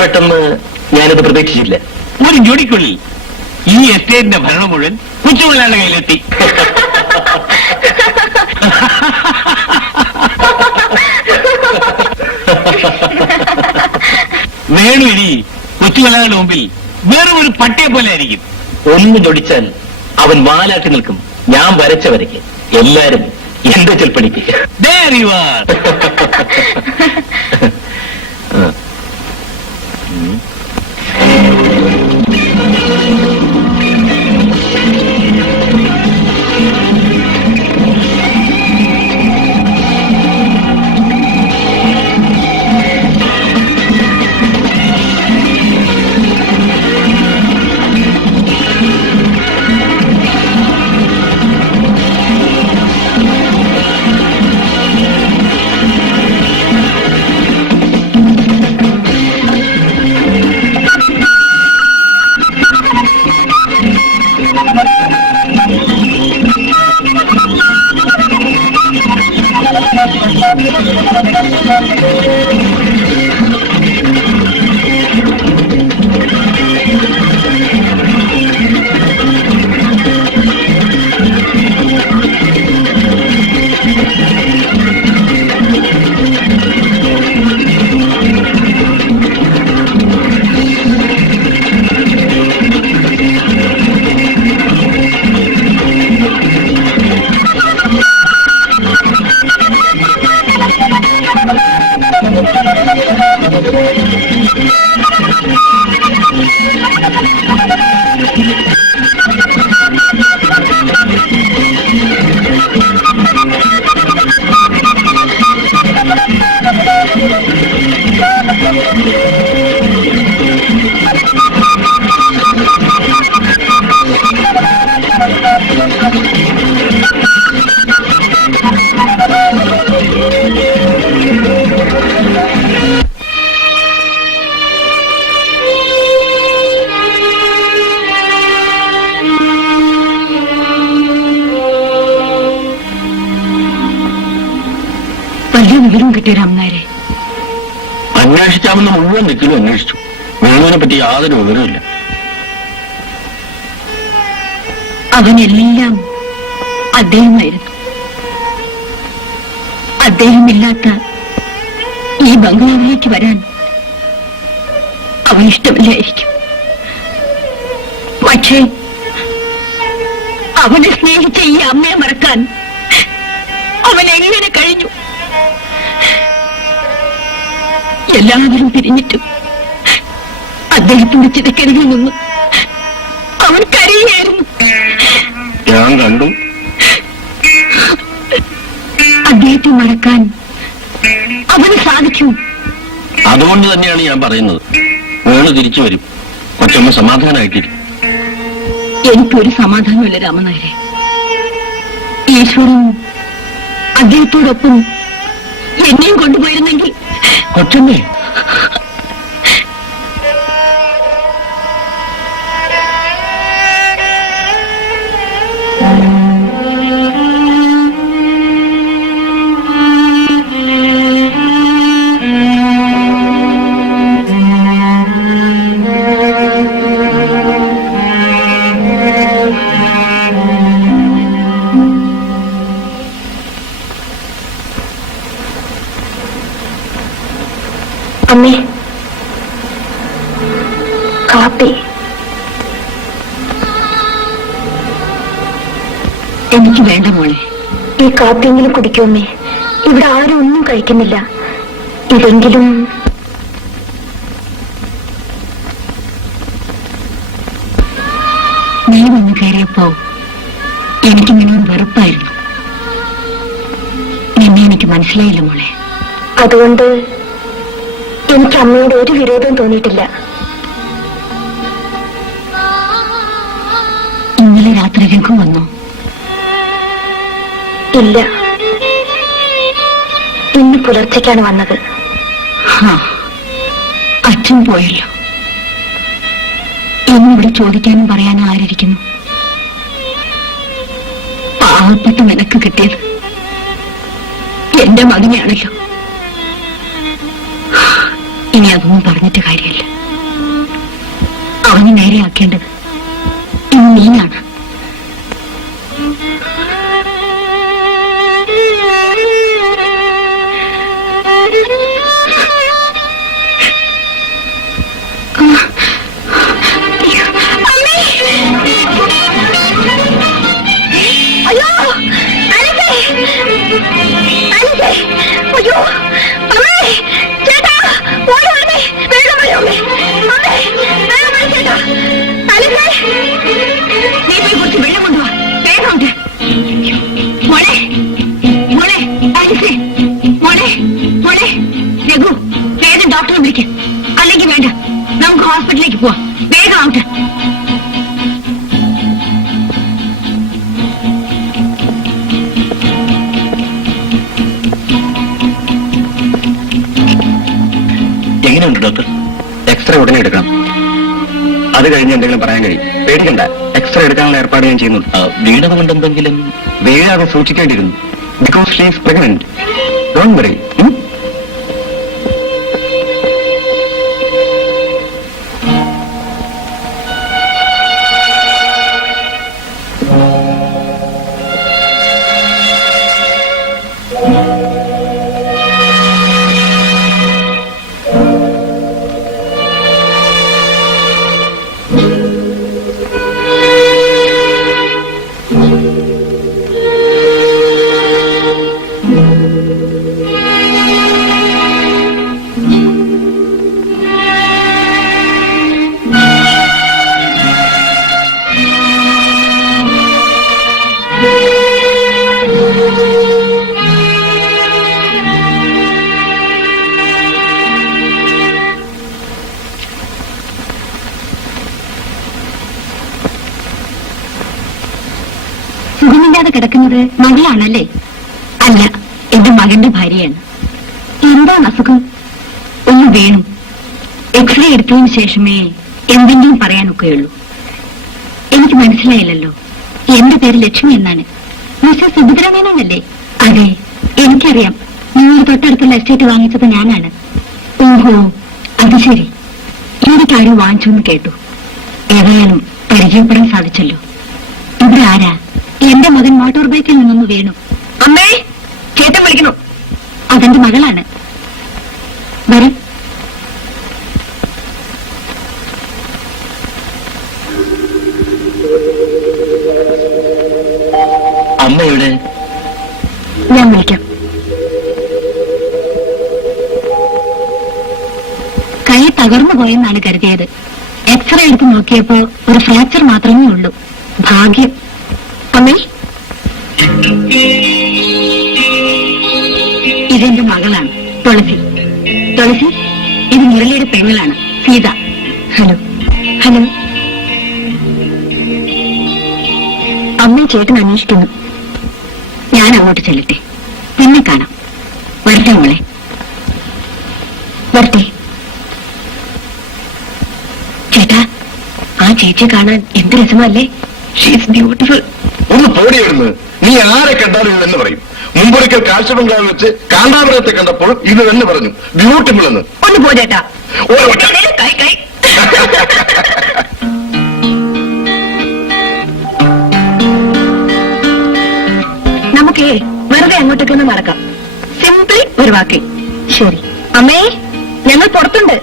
പെട്ടെന്ന് ഞാനിത് പ്രതീക്ഷിച്ചില്ല. ഒരു ജോഡിക്കുള്ളിൽ ഈ എസ്റ്റേറ്റിന്റെ ഭരണം മുഴുവൻ കൊച്ചുമുതലാളുടെ കയ്യിലെത്തി. വേണു ഇനി കൊച്ചുമുതലാളുടെ മുമ്പിൽ വേറെ ഒരു പട്ടിയെ പോലെ ആയിരിക്കും. ഒന്ന് ഞൊടിച്ചാൽ അവൻ വാലാട്ടി നിൽക്കും. ഞാൻ വരച്ച വരയ്ക്ക് എല്ലാരും എന്റെ ചെൽപ്പടിക്ക്. There you are. വലിയ വിവരം കിട്ടിയ രാമനായരെ. അന്വേഷിച്ചാമെന്ന് മുഴുവൻ ദിക്കിലും അന്വേഷിച്ചു. വേണുവിനെ പറ്റി യാതൊരു വിവരമില്ല. അവനെല്ലാം അദ്ദേഹമായിരുന്നു. അദ്ദേഹമില്ലാത്ത ഈ ബംഗ്ലാവിലേക്ക് വരാൻ അവനിഷ്ടമില്ലായിരിക്കും. പക്ഷേ അവനെ സ്നേഹിച്ച ഈ അമ്മയെ മറക്കാൻ അവൻ എങ്ങനെ കഴിഞ്ഞു? എല്ലാവരും പിരിഞ്ഞിട്ടും അദ്ദേഹത്തിന്റെ ചിതക്കരികിൽ നിന്ന് അവൻ കരയുകയായിരുന്നു. ഞാൻ കണ്ടു. അദ്ദേഹത്തെ മറക്കാൻ അവന് സാധിക്കും. അതുകൊണ്ട് തന്നെയാണ് ഞാൻ പറയുന്നത്, വേണു തിരിച്ചു വരും. കൊച്ചമ്മ സമാധാനമായിട്ടിരിക്കും. എനിക്കൊരു സമാധാനമല്ല രാമനായരെ. ഈശ്വരൻ അദ്ദേഹത്തോടൊപ്പം എന്നെയും കൊണ്ടുപോയിരുന്നെങ്കിൽ. കൊച്ചമ്മേ, അമ്മേ, കാപ്പി. എനിക്ക് വേണ്ട മോളെ. ഈ കാപ്പിയെങ്കിലും കുടിക്കുമേ. ഇവിടെ ആരും ഒന്നും കഴിക്കുന്നില്ല. ഇതെങ്കിലും. നീ വന്ന് കയറിയപ്പോ എനിക്ക് നിന്നോട് വെറുപ്പായിരുന്നു. നിന്നെ എനിക്ക് മനസ്സിലായില്ല മോളെ. അതുകൊണ്ട് എനിക്ക് അമ്മയോട് ഒരു വിരോധവും തോന്നിയിട്ടില്ല. ഇന്നലെ രാത്രി രഘു വന്നു? ഇല്ല, ഇന്ന് പുലർച്ചയ്ക്കാണ് വന്നത്. അച്ഛൻ പോയല്ലോ. ഇന്നിവിടെ ചോദിക്കാനും പറയാനും ആരിയിരിക്കുന്നു? പാവപ്പെട്ട നിനക്ക് കിട്ടിയത് എന്റെ മകനെയാണല്ലോ. ഇനി അതൊന്നും പറഞ്ഞിട്ട് കാര്യമില്ല. അവനെ നേരെയാക്കേണ്ടത് ഇന്ന് നീയാണ്. ഡോക്ടറെ വിളിക്കാം. അല്ലെങ്കിൽ വേണ്ട, നമുക്ക് ഹോസ്പിറ്റലിലേക്ക് പോവാം. വേഗം ആവട്ടെ. എങ്ങനെയുണ്ട് ഡോക്ടർ? എക്സ്റേ ഉടനെ എടുക്കണം. അത് കഴിഞ്ഞ് എന്തെങ്കിലും പറയാൻ കഴിയും. പേടിക്കണ്ട, എക്സ്റേ എടുക്കാനുള്ള ഏർപ്പാട് ഞാൻ ചെയ്യുന്നുണ്ട്. വീണതുകൊണ്ട് എന്തെങ്കിലും? വീഴാതെ സൂക്ഷിക്കേണ്ടിയിരുന്നു. Because she is pregnant. Don't worry. സുഖമില്ലാതെ കിടക്കുന്നത് മകളാണല്ലേ? അല്ല, എന്റെ മകന്റെ ഭാര്യയാണ്. എന്താണ് അസുഖം? ഒന്ന് വീണു. എക്സ്റേ എടുത്തതിന് ശേഷമേ എന്തെങ്കിലും പറയാനൊക്കെയുള്ളൂ. എനിക്ക് മനസ്സിലായില്ലല്ലോ. എന്റെ പേര് ലക്ഷ്മി എന്നാണ്. മിസ്റ്റർ സുഭദ്രമേനോനല്ലേ? അതെ, എനിക്കറിയാം. നിങ്ങൾ തൊട്ടടുത്തുള്ള എസ്റ്റേറ്റ് വാങ്ങിച്ചത് ഞാനാണ്. ഓഹോ, അത് ശരി. എന്റെ കാര്യം വാങ്ങിച്ചു എന്ന് കേട്ടു. ഏതായാലും പരിചയപ്പെടാൻ സാധിച്ചല്ലോ. ഇവിടെ ആരാ? എന്റെ മകൻ മോട്ടോർ ബൈക്കിൽ നിന്നൊന്ന് വീണു. അമ്മേ, ചേട്ടൻ വിളിക്കുന്നു. അതെന്റെ മകളാണ്. വരും. അമ്മയുടെ ഞാൻ വിളിക്കാം. കൈ തകർന്നു പോയെന്നാണ് കരുതിയത്. എക്സ്റേ എടുത്ത് നോക്കിയപ്പോ ഒരു ഫ്രാക്ചർ മാത്രമേ ഉള്ളൂ. ഭാഗ്യം. അമ്മേ, ഇതെന്റെ മകളാണ് തുളസി. തുളസി, ഇത് മുരളിയുടെ പെങ്ങളാണ് സീത. ഹലോ. ഹലോ. അമ്മ ചേട്ടൻ അന്വേഷിക്കുന്നു. ഞാൻ അങ്ങോട്ട് ചെല്ലട്ടെ, പിന്നെ കാണാം. വരട്ടെ മോളെ, വരട്ടെ. ചേട്ടാ, ആ ചേച്ചിയെ കാണാൻ എന്ത് രസമല്ലേ? She's beautiful. ഒന്ന് പോടിയിടുന്നത്. നീ ആരെ കണ്ടാലും ഇത് എന്ന് പറയും. മുമ്പൊരിക്കൽ കാഴ്ച ബംഗ്ലാവിൽ വെച്ച് കാണ്ടാപുരത്തെ കണ്ടപ്പോൾ ഇത് തന്നെ പറഞ്ഞു, ബ്യൂട്ടിഫുൾ എന്ന്. ഒന്ന് പോരേട്ടാ. നമുക്കേ വെറുതെ അങ്ങോട്ടേക്കൊന്ന് നടക്കാം. സിംപിളി ഒരു വാക്കിൽ. ശരി. അമ്മേ, ഞങ്ങൾ പുറത്തുണ്ട്.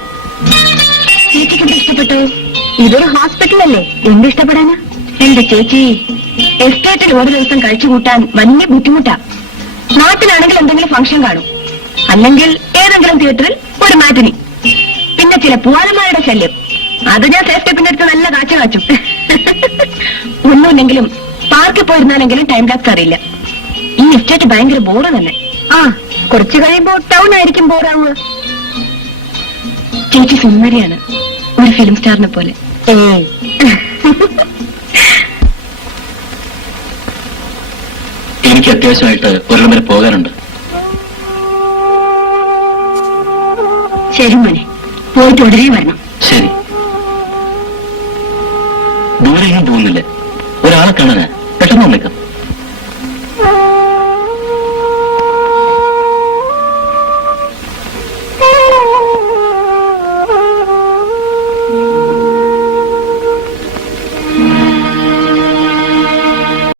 ചേച്ചിക്ക് ഇഷ്ടപ്പെട്ടു? ഇതൊരു ഹോസ്പിറ്റലല്ലേ, എന്ത് ഇഷ്ടപ്പെടാനാ? എന്റെ ചേച്ചി, എസ്റ്റേറ്റിൽ ഒരു ദിവസം കഴിച്ചു കൂട്ടാൻ വലിയ ബുദ്ധിമുട്ടാ. നാട്ടിലാണെങ്കിൽ എന്തെങ്കിലും ഫംഗ്ഷൻ കാണും, അല്ലെങ്കിൽ ഏതെങ്കിലും തിയേറ്ററിൽ ഒരു മാറ്റിനി, പിന്നെ ചില പൂവാലന്മാരുടെ ശല്യം. അത് ഞാൻ സേഫ്റ്റി പിന്നെ എടുത്ത് നല്ല കാഴ്ച കാച്ചു. ഒന്നുമില്ലെങ്കിലും പാർക്കിൽ പോയിരുന്നാലെങ്കിലും ടൈം ലാപ്സ് അറിയില്ല. ഈ എസ്റ്റേറ്റ് ഭയങ്കര ബോറ് തന്നെ. ആ, കുറച്ചു കഴിയുമ്പോ ടൗൺ ആയിരിക്കും ബോറാവുക. ചേച്ചി സുന്ദരിയാണ്, ഒരു ഫിലിം സ്റ്റാറിനെ പോലെ. എനിക്ക് അത്യാവശ്യമായിട്ട് ഒരിടം വരെ പോകാനുണ്ട്. ശരി മോനെ, പോയിട്ട് ഉടനെ വരണം. ശരി. ദൂരെയൊന്നും പോകുന്നില്ല, ഒരാളെ കാണാനാ. പെട്ടെന്ന് വന്നേക്കാം.